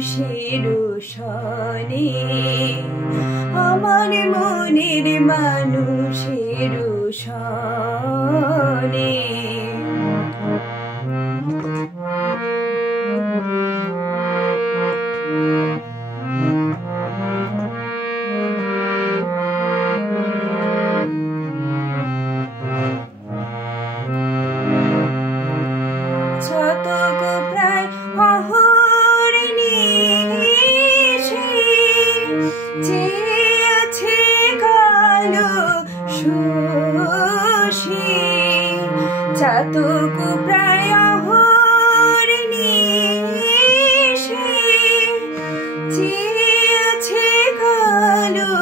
মানুষের সনে, আমার মনের মানুষের সনে। শতক প্রায় অহর্নিশে চেয়ে আছে কালো শশী, শতক প্রায় অহর্নিশে চেয়ে আছে কালো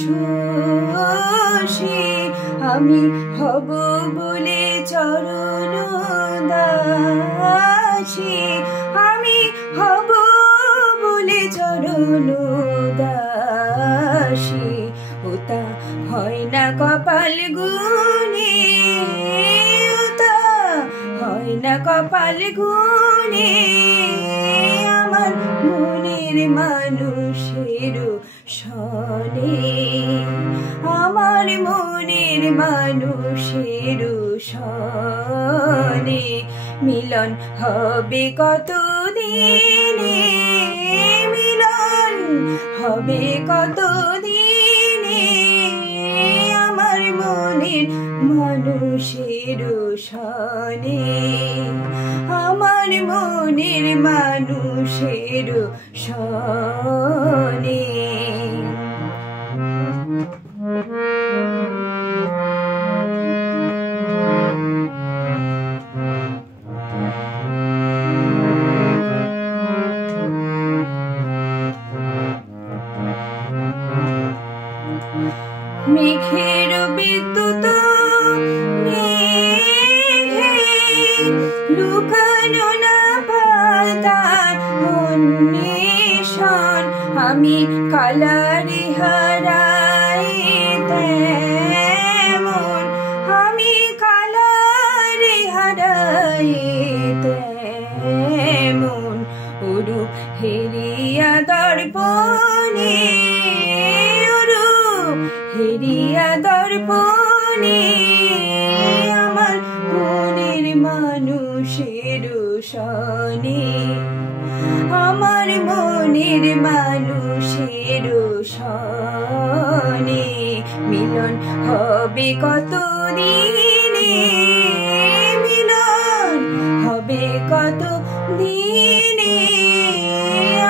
শশী। আমি হব বলে চরণ দাসী, আমি হব বলে চরণ দাসী। ওটা হয় না কপাল গুনে, ওটা হয় না কপাল গুনে, আমার মনের মানুষের সনে, আমার মনের মানুষের সনে। মিলন হবে কত দিনে, মিলন হবে কত দিনে, আমার মনের মানুষের সনে, আমার মনের মানুষের সনে। মেঘের বিদ্যুৎ মেঘে লুকানো না পাতার অন্বেষণ, আমি কালারে হারাই তেমন, আমি কালারে হারাই তেমন। ওরূপ হেরিয়া দর্পণে, হেরিয়া দর্পণে, আমার মনের মানুষের সনে, আমার মনের মানুষের সনে। মিলন হবে কত দিনে, মিলন হবে কত দিনে,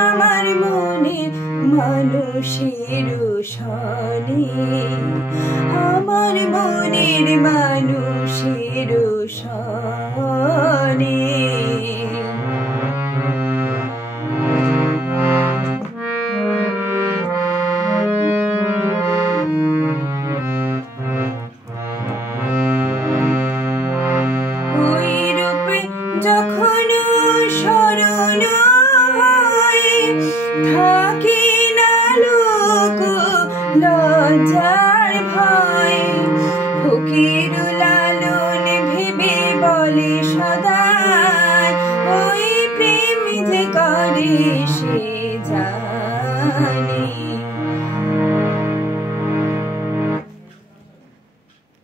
আমার মনের মানুষের সনে, আমার মনের মানুষের সনে। ওই রূপে যখন স্মরণ হয়, থাকে না লোক লজ্জা